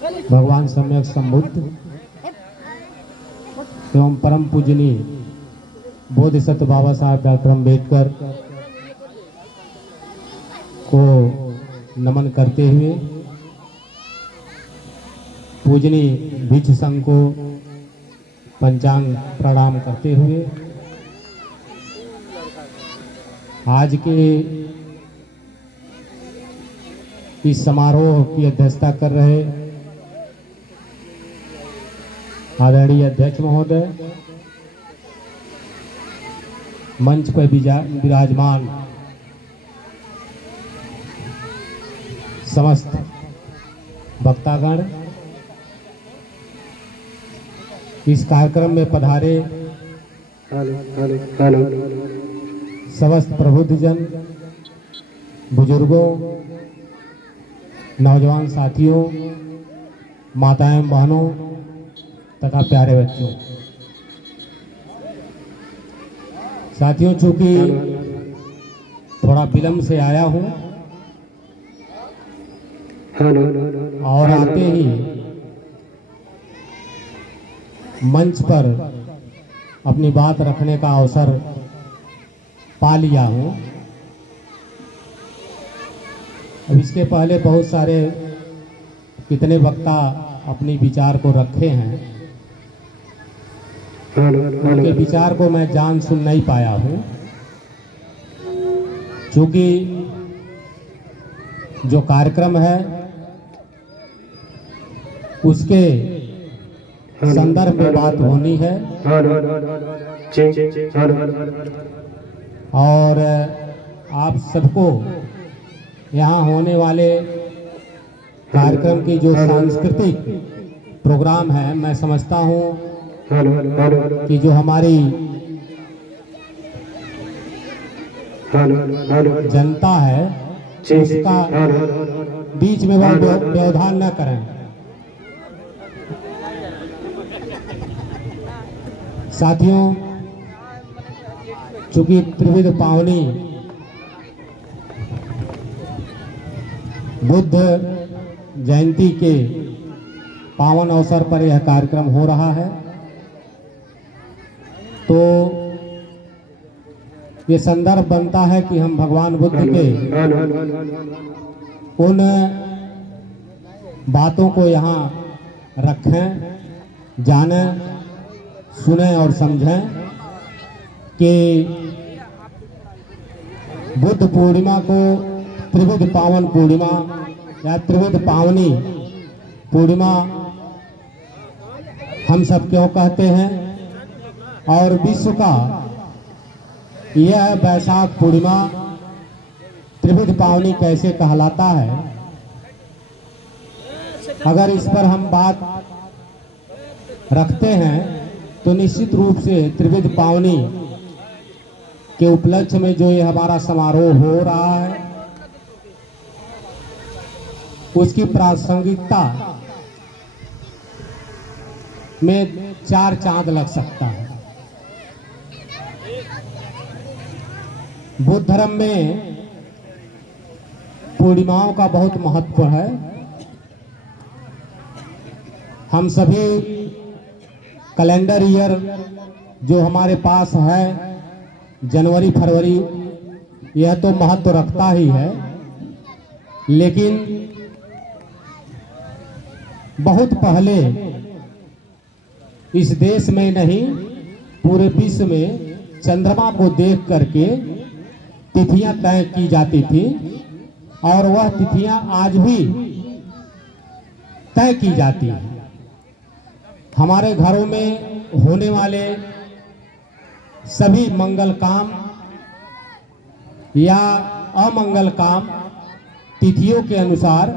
भगवान सम्यक संबुद्ध एवं परम पूजनीय बोधिसत्व बाबा साहब डॉक्टर अम्बेडकर को नमन करते हुए, पूजनीय भिक्षु संघ को पंचांग प्रणाम करते हुए, आज के इस समारोह की अध्यक्षता कर रहे आदरणीय अध्यक्ष महोदय, मंच पर विराजमान समस्त वक्तागण, इस कार्यक्रम में पधारे समस्त प्रबुद्धजन, बुजुर्गों, नौजवान साथियों, माताएं बहनों तथा प्यारे बच्चों। साथियों, चूंकि थोड़ा विलंब से आया हूं और आते ही मंच पर अपनी बात रखने का अवसर पा लिया हूं। अब इसके पहले बहुत सारे कितने वक्ता अपनी विचार को रखे हैं, उनके विचार को मैं जान सुन नहीं पाया हूं, क्योंकि जो कार्यक्रम है उसके संदर्भ में बात होनी है और आप सबको यहाँ होने वाले कार्यक्रम की जो सांस्कृतिक प्रोग्राम है, मैं समझता हूँ कि जो हमारी जनता है उसका बीच में वह व्यवधान न करें। साथियों, चूंकि त्रिविध पावनी बुद्ध जयंती के पावन अवसर पर यह कार्यक्रम हो रहा है, तो ये संदर्भ बनता है कि हम भगवान बुद्ध के उन बातों को यहाँ रखें, जानें, सुनें और समझें कि बुद्ध पूर्णिमा को त्रिविध पावन पूर्णिमा या त्रिविध पावनी पूर्णिमा हम सब क्यों कहते हैं, और विश्व का यह वैशाख पूर्णिमा त्रिविध पावनी कैसे कहलाता है। अगर इस पर हम बात रखते हैं तो निश्चित रूप से त्रिविध पावनी के उपलक्ष्य में जो ये हमारा समारोह हो रहा है उसकी प्रासंगिकता में चार चांद लग सकता है। बुद्ध धर्म में पूर्णिमाओं का बहुत महत्व है। हम सभी कैलेंडर ईयर जो हमारे पास है, जनवरी फरवरी, यह तो महत्व रखता ही है, लेकिन बहुत पहले इस देश में नहीं पूरे विश्व में चंद्रमा को देख करके तिथियां तय की जाती थी और वह तिथियां आज भी तय की जाती हैं। हमारे घरों में होने वाले सभी मंगल काम या अमंगल काम तिथियों के अनुसार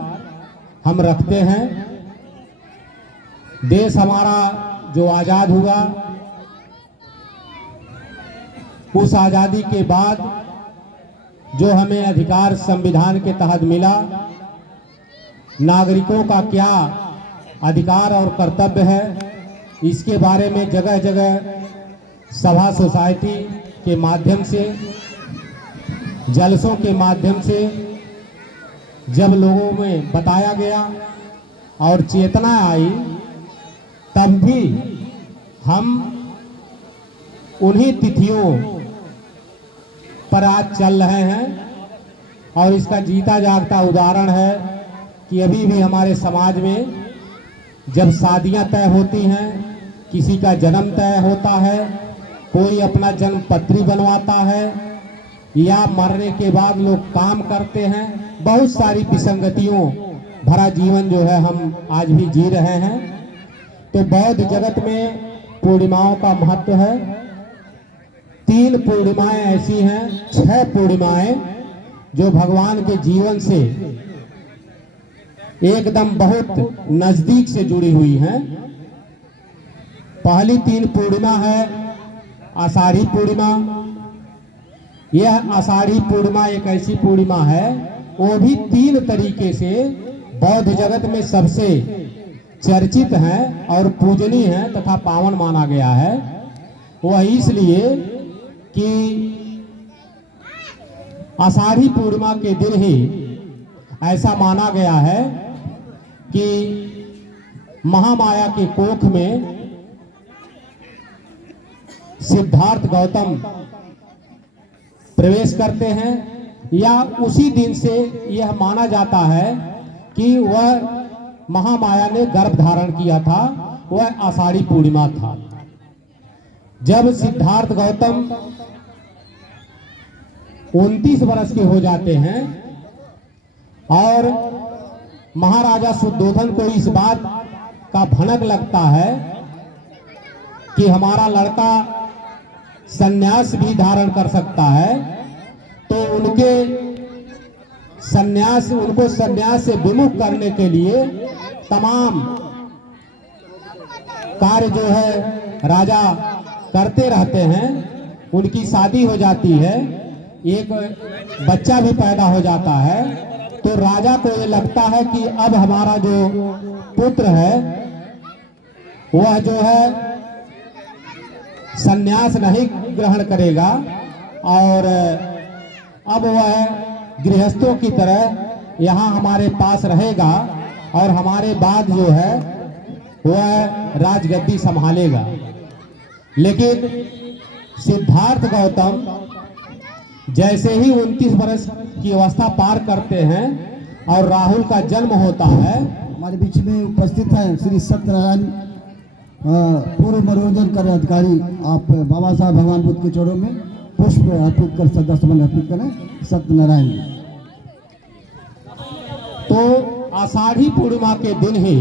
हम रखते हैं। देश हमारा जो आज़ाद हुआ, उस आज़ादी के बाद जो हमें अधिकार संविधान के तहत मिला, नागरिकों का क्या अधिकार और कर्तव्य है, इसके बारे में जगह जगह सभा सोसाइटी के माध्यम से, जलसों के माध्यम से जब लोगों में बताया गया और चेतना आई, तब भी हम उन्हीं तिथियों पर आज चल रहे हैं। और इसका जीता जागता उदाहरण है कि अभी भी हमारे समाज में जब शादियां तय होती हैं, किसी का जन्म तय होता है, कोई अपना जन्म पत्री बनवाता है, या मरने के बाद लोग काम करते हैं, बहुत सारी विसंगतियों भरा जीवन जो है हम आज भी जी रहे हैं। तो बौद्ध जगत में पूर्णिमाओं का महत्व है। 3 पूर्णिमाएं ऐसी हैं, 6 पूर्णिमाएं जो भगवान के जीवन से एकदम बहुत नजदीक से जुड़ी हुई हैं। पहली 3 पूर्णिमा है आषाढ़ी पूर्णिमा। यह आषाढ़ी पूर्णिमा एक ऐसी पूर्णिमा है, वो भी 3 तरीके से बौद्ध जगत में सबसे चर्चित है और पूजनीय है तथा पावन माना गया है। वह इसलिए कि आषाढ़ी पूर्णिमा के दिन ही ऐसा माना गया है कि महामाया के कोख में सिद्धार्थ गौतम प्रवेश करते हैं, या उसी दिन से यह माना जाता है कि वह महामाया ने गर्भ धारण किया था, वह आषाढ़ी पूर्णिमा था। जब सिद्धार्थ गौतम 29 वर्ष के हो जाते हैं और महाराजा शुद्धोधन को इस बात का भनक लगता है कि हमारा लड़का संन्यास भी धारण कर सकता है, तो उनको संन्यास से विमुख करने के लिए तमाम कार्य जो है राजा करते रहते हैं। उनकी शादी हो जाती है, एक बच्चा भी पैदा हो जाता है, तो राजा को ये लगता है कि अब हमारा जो पुत्र है वह जो है संन्यास नहीं ग्रहण करेगा और अब वह गृहस्थों की तरह यहाँ हमारे पास रहेगा और हमारे बाद जो है वह राजगद्दी संभालेगा। लेकिन सिद्धार्थ गौतम जैसे ही 29 वर्ष की अवस्था पार करते हैं और राहुल का जन्म होता है, हमारे बीच में उपस्थित है श्री सत्यनारायण पूर्व मनोरंजन कर अधिकारी। आप बाबा साहब भगवान बुद्ध के चरणों में पुष्प अर्पित कर श्रद्धासुमन अर्पित करें। सत्यनारायण। तो आषाढ़ी पूर्णिमा के दिन ही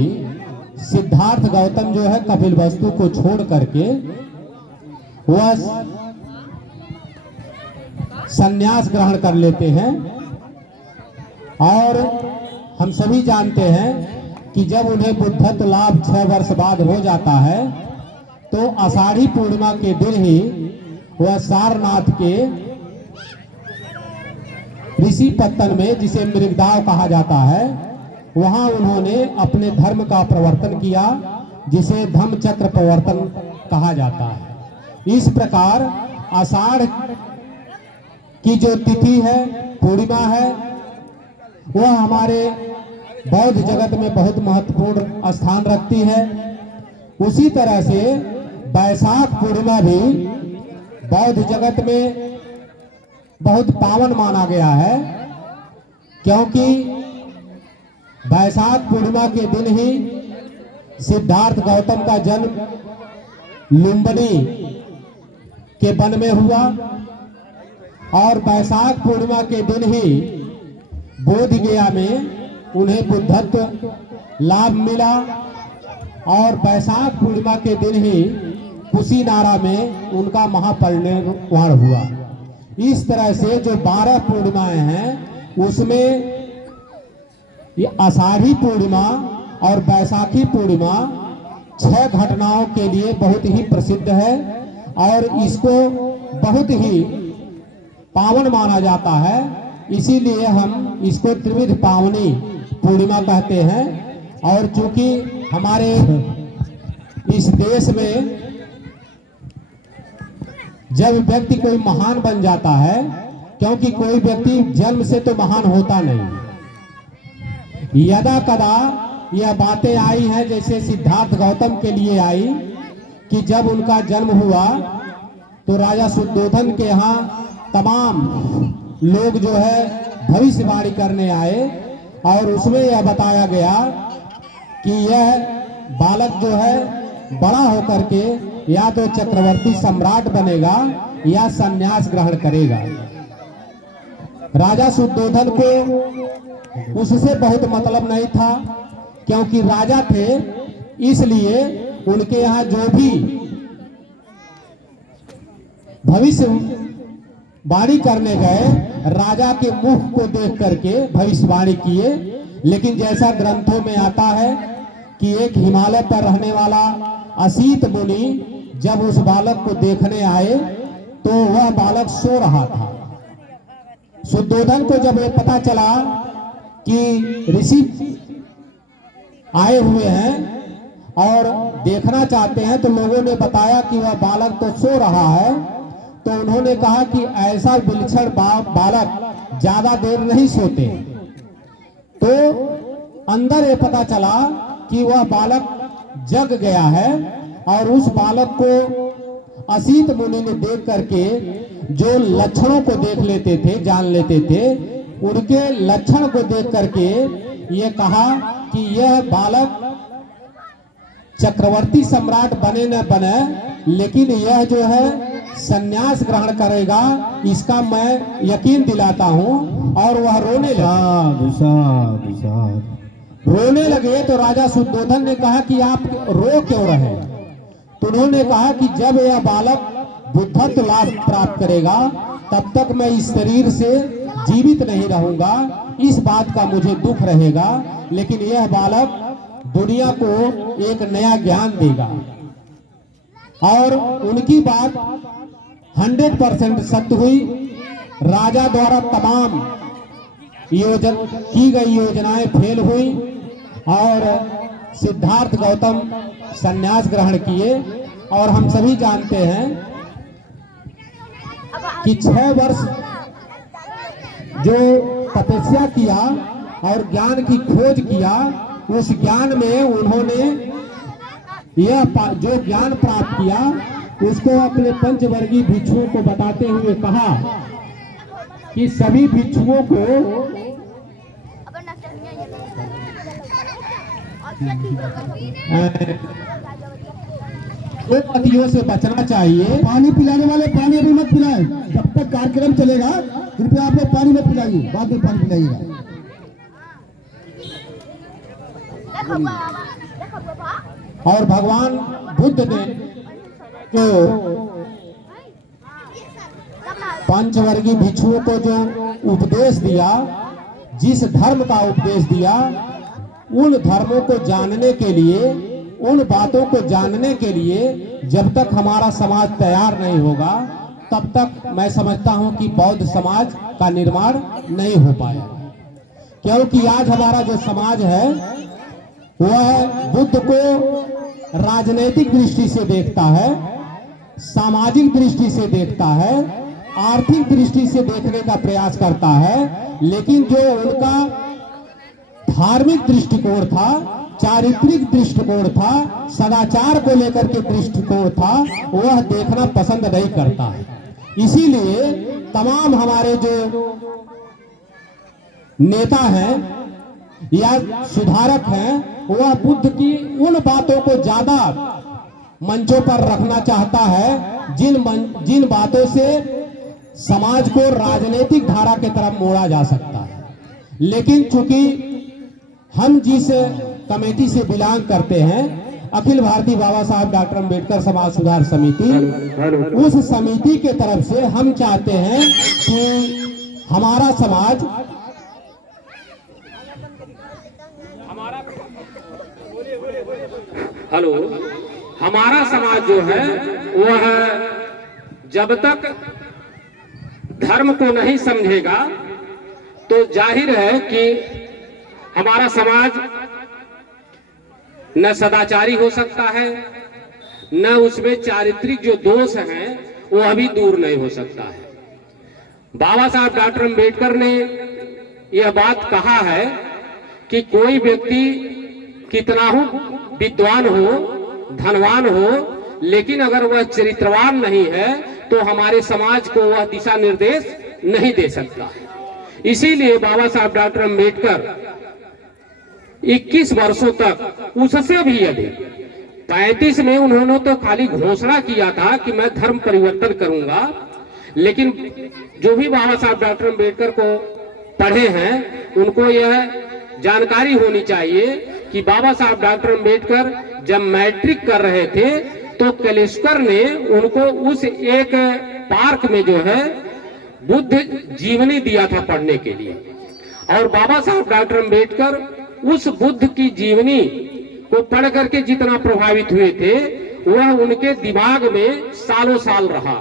सिद्धार्थ गौतम जो है कपिलवस्तु को छोड़ करके वह संन्यास ग्रहण कर लेते हैं। और हम सभी जानते हैं कि जब उन्हें बुद्धत्व लाभ 6 वर्ष बाद हो जाता है, तो आषाढ़ी पूर्णिमा के दिन ही वह सारनाथ के ऋषि पत्तन में, जिसे मृगदाव कहा जाता है, वहां उन्होंने अपने धर्म का प्रवर्तन किया, जिसे धम्म चक्र प्रवर्तन कहा जाता है। इस प्रकार आषाढ़ की जो तिथि है, पूर्णिमा है, वह हमारे बौद्ध जगत में बहुत महत्वपूर्ण स्थान रखती है। उसी तरह से बैसाख पूर्णिमा भी बौद्ध जगत में बहुत पावन माना गया है, क्योंकि बैसाख पूर्णिमा के दिन ही सिद्धार्थ गौतम का जन्म लुम्बिनी के वन में हुआ और बैसाख पूर्णिमा के दिन ही बोध गया में उन्हें बुद्धत्व लाभ मिला और बैसाख पूर्णिमा के दिन ही कुशीनारा में उनका महापरिनिर्वाण हुआ। इस तरह से जो 12 पूर्णिमाएं हैं उसमें ये आषाढ़ी पूर्णिमा और बैसाखी पूर्णिमा 6 घटनाओं के लिए बहुत ही प्रसिद्ध है और इसको बहुत ही पावन माना जाता है। इसीलिए हम इसको त्रिविध पावनी पूर्णिमा कहते हैं। और चूंकि हमारे इस देश में जब व्यक्ति कोई महान बन जाता है, क्योंकि कोई व्यक्ति जन्म से तो महान होता नहीं, यदा कदा यह बातें आई हैं जैसे सिद्धार्थ गौतम के लिए आई कि जब उनका जन्म हुआ तो राजा शुद्धोधन के यहाँ तमाम लोग जो है भविष्यवाणी करने आए और उसमें यह बताया गया कि यह बालक जो है बड़ा होकर के या तो चक्रवर्ती सम्राट बनेगा या संन्यास ग्रहण करेगा। राजा शुद्धोधन को उससे बहुत मतलब नहीं था, क्योंकि राजा थे, इसलिए उनके यहाँ जो भी भविष्य वाणी करने गए राजा के मुख को देख करके भविष्यवाणी किए। लेकिन जैसा ग्रंथों में आता है कि एक हिमालय पर रहने वाला असीत मुनि जब उस बालक को देखने आए तो वह बालक सो रहा था। शुद्धोधन को जब यह पता चला कि ऋषि आए हुए हैं और देखना चाहते हैं, तो लोगों ने बताया कि वह बालक तो सो रहा है। तो उन्होंने कहा कि ऐसा विलक्षण बालक ज्यादा देर नहीं सोते। तो अंदर ये पता चला कि वह बालक जग गया है और उस बालक को असीत मुनि ने देख करके जो लक्षणों को देख लेते थे, जान लेते थे, उनके लक्षण को देख करके ये कहा कि यह बालक चक्रवर्ती सम्राट बने न बने, लेकिन यह जो है संन्यास ग्रहण करेगा, इसका मैं यकीन दिलाता हूं। और वह रोने लगे। रोने लगे तो राजा शुद्धोधन ने कहा कि आप रो क्यों रहे? तो उन्होंने कहा कि जब यह बालक बुद्धत्व लाभ प्राप्त करेगा तब तक मैं इस शरीर से जीवित नहीं रहूंगा, इस बात का मुझे दुख रहेगा। लेकिन यह बालक दुनिया को एक नया ज्ञान देगा। और उनकी बात 100% सत्य हुई। राजा द्वारा तमाम की गई योजनाएं फेल हुई और सिद्धार्थ गौतम संन्यास ग्रहण किए। और हम सभी जानते हैं कि 6 वर्ष जो तपस्या किया और ज्ञान की खोज किया, उस ज्ञान में उन्होंने यह जो ज्ञान प्राप्त किया उसको अपने पंचवर्गीय भिक्षुओं को बताते हुए कहा कि सभी भिक्षुओं को दो पतियों से बचना चाहिए। पानी पिलाने वाले पानी अभी मत पिलाएं, जब तक कार्यक्रम चलेगा कृपया आप लोग पानी मत पिलाइए, बाद में पानी पिलाइएगा। और भगवान बुद्ध ने जो पंचवर्गीय भिक्षुओं को जो उपदेश दिया, जिस धर्म का उपदेश दिया, उन धर्मों को जानने के लिए, उन बातों को जानने के लिए जब तक हमारा समाज तैयार नहीं होगा तब तक मैं समझता हूं कि बौद्ध समाज का निर्माण नहीं हो पाया। क्योंकि आज हमारा जो समाज है वह बुद्ध को राजनीतिक दृष्टि से देखता है, सामाजिक दृष्टि से देखता है, आर्थिक दृष्टि से देखने का प्रयास करता है। लेकिन जो उनका धार्मिक दृष्टिकोण था, चारित्रिक दृष्टिकोण था, सदाचार को लेकर के दृष्टिकोण था, वह देखना पसंद नहीं करता है। इसीलिए तमाम हमारे जो नेता हैं या सुधारक हैं, वह बुद्ध की उन बातों को ज्यादा मंचों पर रखना चाहता है जिन बातों से समाज को राजनीतिक धारा की तरफ मोड़ा जा सकता है। लेकिन चूंकि हम जिस कमेटी से बिलोंग करते हैं, अखिल भारतीय बाबा साहब डॉक्टर अम्बेडकर समाज सुधार समिति, उस समिति के तरफ से हम चाहते हैं कि हमारा समाज हमारा समाज जो है वह जब तक धर्म को नहीं समझेगा तो जाहिर है कि हमारा समाज न सदाचारी हो सकता है, न उसमें चारित्रिक जो दोष हैं वो अभी दूर नहीं हो सकता है। बाबा साहब डॉक्टर अम्बेडकर ने यह बात कहा है कि कोई व्यक्ति कितना हो विद्वान हो, धनवान हो, लेकिन अगर वह चरित्रवान नहीं है तो हमारे समाज को वह दिशा निर्देश नहीं दे सकता। इसीलिए बाबा साहब डॉक्टर अम्बेडकर 21 वर्षों तक, उससे भी अधिक 35 में उन्होंने तो खाली घोषणा किया था कि मैं धर्म परिवर्तन करूंगा, लेकिन जो भी बाबा साहब डॉक्टर अम्बेडकर को पढ़े हैं उनको यह जानकारी होनी चाहिए कि बाबा साहब डॉक्टर अम्बेडकर जब मैट्रिक कर रहे थे तो कलेश्वर ने उनको उस एक पार्क में जो है बुद्ध जीवनी दिया था पढ़ने के लिए, और बाबा साहब डॉक्टर अम्बेडकर उस बुद्ध की जीवनी को पढ़ करके जितना प्रभावित हुए थे वह उनके दिमाग में सालों साल रहा।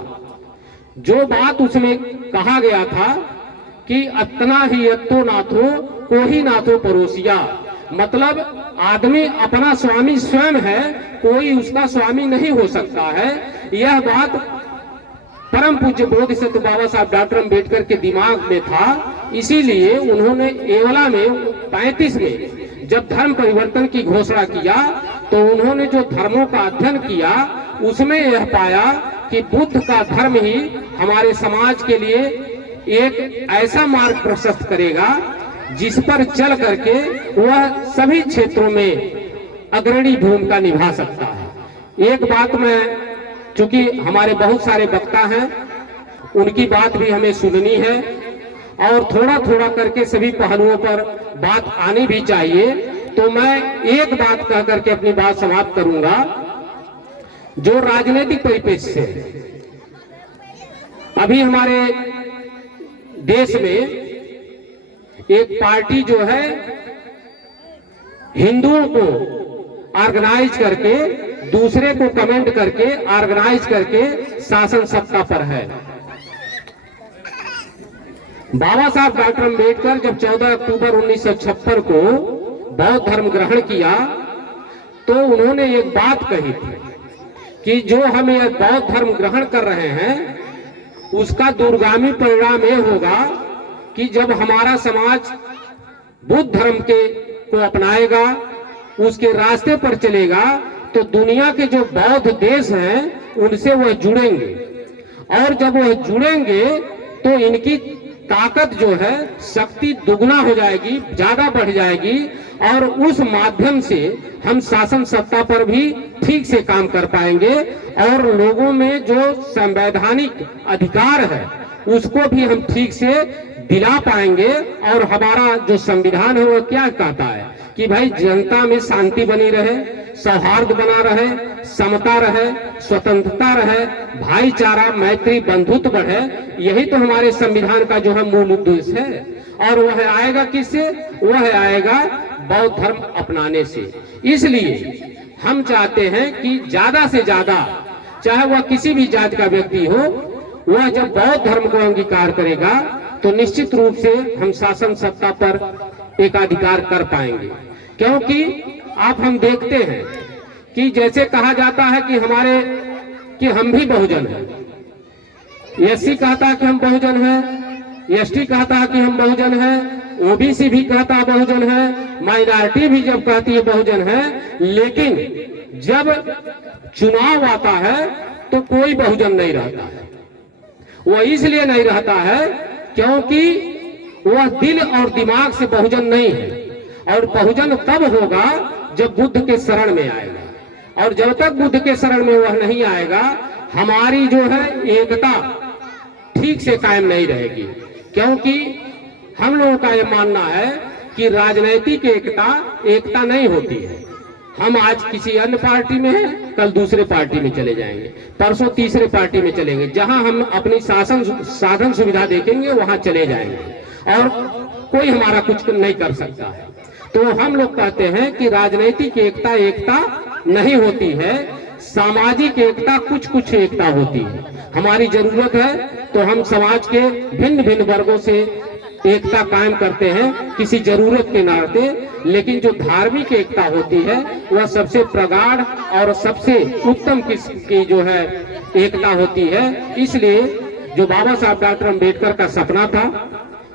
जो बात उसमें कहा गया था कि अतना ही अत्तो नाथो को ही नाथो परोसिया, मतलब आदमी अपना स्वामी स्वयं है, कोई उसका स्वामी नहीं हो सकता है। यह बात परम पूज्य बोधिसत्व बाबा साहब डॉक्टर अम्बेडकर के दिमाग में था। इसीलिए उन्होंने एवला में 35 में जब धर्म परिवर्तन की घोषणा किया तो उन्होंने जो धर्मों का अध्ययन किया उसमें यह पाया कि बुद्ध का धर्म ही हमारे समाज के लिए एक ऐसा मार्ग प्रशस्त करेगा जिस पर चल करके वह सभी क्षेत्रों में अग्रणी भूमिका निभा सकता है। एक बात मैं, चूंकि हमारे बहुत सारे वक्ता हैं, उनकी बात भी हमें सुननी है और थोड़ा थोड़ा करके सभी पहलुओं पर बात आनी भी चाहिए, तो मैं एक बात कह करके अपनी बात समाप्त करूंगा। जो राजनीतिक परिप्रेक्ष्य से अभी हमारे देश में एक पार्टी जो है हिंदुओं को ऑर्गेनाइज करके, दूसरे को कमेंट करके ऑर्गेनाइज करके शासन सत्ता पर है। बाबा साहब डॉक्टर अम्बेडकर जब 14 अक्टूबर 1956 को बौद्ध धर्म ग्रहण किया तो उन्होंने एक बात कही थी कि जो हम यह बौद्ध धर्म ग्रहण कर रहे हैं उसका दूरगामी परिणाम यह होगा कि जब हमारा समाज बुद्ध धर्म को अपनाएगा, उसके रास्ते पर चलेगा, तो दुनिया के जो बौद्ध देश हैं उनसे वह जुड़ेंगे, और जब वह जुड़ेंगे तो इनकी ताकत जो है, शक्ति दुगना हो जाएगी, ज्यादा बढ़ जाएगी, और उस माध्यम से हम शासन सत्ता पर भी ठीक से काम कर पाएंगे और लोगों में जो संवैधानिक अधिकार है उसको भी हम ठीक से दिला पाएंगे। और हमारा जो संविधान है वो क्या कहता है कि भाई जनता में शांति बनी रहे, सौहार्द बना रहे, समता रहे, स्वतंत्रता रहे, भाईचारा, मैत्री, बंधुत्व बढ़े। यही तो हमारे संविधान का जो है मूल उद्देश्य है, और वह आएगा किससे? वह आएगा बौद्ध धर्म अपनाने से। इसलिए हम चाहते हैं कि ज्यादा से ज्यादा, चाहे वह किसी भी जाति का व्यक्ति हो, वह जब बौद्ध धर्म को अंगीकार करेगा तो निश्चित रूप से हम शासन सत्ता पर एकाधिकार कर पाएंगे। क्योंकि हम देखते हैं कि जैसे कहा जाता है कि हम भी बहुजन हैं, एससी कहता है कि हम बहुजन हैं, एसटी कहता है कि हम बहुजन हैं, ओबीसी भी कहता है बहुजन है, माइनॉरिटी भी जब कहती है बहुजन है, लेकिन जब चुनाव आता है तो कोई बहुजन नहीं रहता है। वह इसलिए नहीं रहता है क्योंकि वह दिल और दिमाग से बहुजन नहीं है, और बहुजन तब होगा जब बुद्ध के शरण में आएगा, और जब तक बुद्ध के शरण में वह नहीं आएगा हमारी जो है एकता ठीक से कायम नहीं रहेगी। क्योंकि हम लोगों का यह मानना है कि राजनीतिक एकता नहीं होती है। हम आज किसी अन्य पार्टी में हैं, कल दूसरे पार्टी में चले जाएंगे, परसों तीसरे पार्टी में चलेंगे, जहां हम अपनी साधन सुविधा देखेंगे वहां चले जाएंगे और कोई हमारा कुछ नहीं कर सकता है। तो हम लोग कहते हैं कि राजनीतिक एकता नहीं होती है, सामाजिक एकता कुछ एकता होती है। हमारी जरूरत है तो हम समाज के भिन्न भिन्न वर्गों से एकता कायम करते हैं किसी जरूरत के नाते, लेकिन जो धार्मिक एकता होती है वह सबसे प्रगाढ़ और सबसे उत्तम किस्म की जो है एकता होती है। इसलिए जो बाबा साहब डॉक्टर अम्बेडकर का सपना था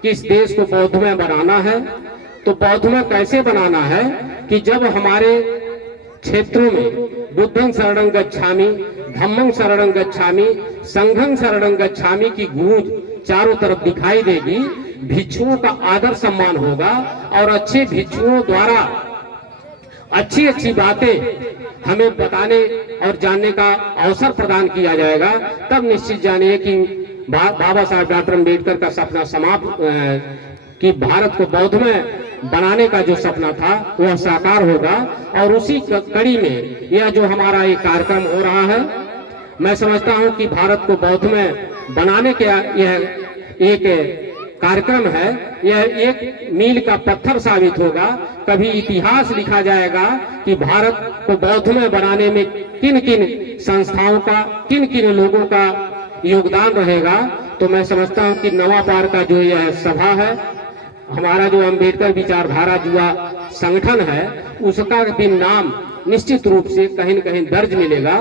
कि इस देश को बौद्धमय बनाना है, तो बौद्धमय कैसे बनाना है कि जब हमारे क्षेत्रों में बुद्धं शरणं गच्छामि, धम्मं शरणं गच्छामि, संघं शरणं गच्छामि की गूंज चारों तरफ दिखाई देगी, भिक्षुओं का आदर सम्मान होगा और अच्छे भिक्षुओं द्वारा अच्छी अच्छी बातें हमें बताने और जानने का अवसर प्रदान किया जाएगा, तब निश्चित जानिए कि बाबा साहब डॉक्टर अम्बेडकर का सपना समाप्त कि भारत को बौद्धमय बनाने का जो सपना था वह साकार होगा। और उसी कड़ी में यह जो हमारा एक कार्यक्रम हो रहा है, मैं समझता हूं कि भारत को बौद्धमय बनाने के यह एक कार्यक्रम है, यह एक मील का पत्थर साबित होगा। कभी इतिहास लिखा जाएगा कि भारत को बौद्धमय बनाने में किन किन संस्थाओं का, किन किन लोगों का योगदान रहेगा। तो मैं समझता हूं कि नवापार का जो यह सभा है, हमारा जो अम्बेडकर विचारधारा युवा संगठन है, उसका भी नाम निश्चित रूप से कहीं न कहीं दर्ज मिलेगा।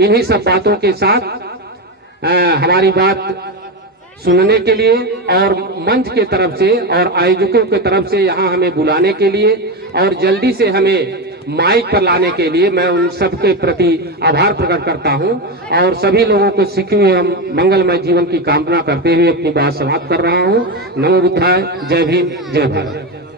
इन्हीं सब बातों के साथ हमारी बात सुनने के लिए और मंच के तरफ से और आयोजकों के तरफ से यहाँ हमें बुलाने के लिए और जल्दी से हमें माइक पर लाने के लिए मैं उन सबके प्रति आभार प्रकट करता हूँ और सभी लोगों को सुखी एवं मंगलमय जीवन की कामना करते हुए अपनी बात समाप्त कर रहा हूँ। नमो बुद्धाय, जय भीम, जय भारत।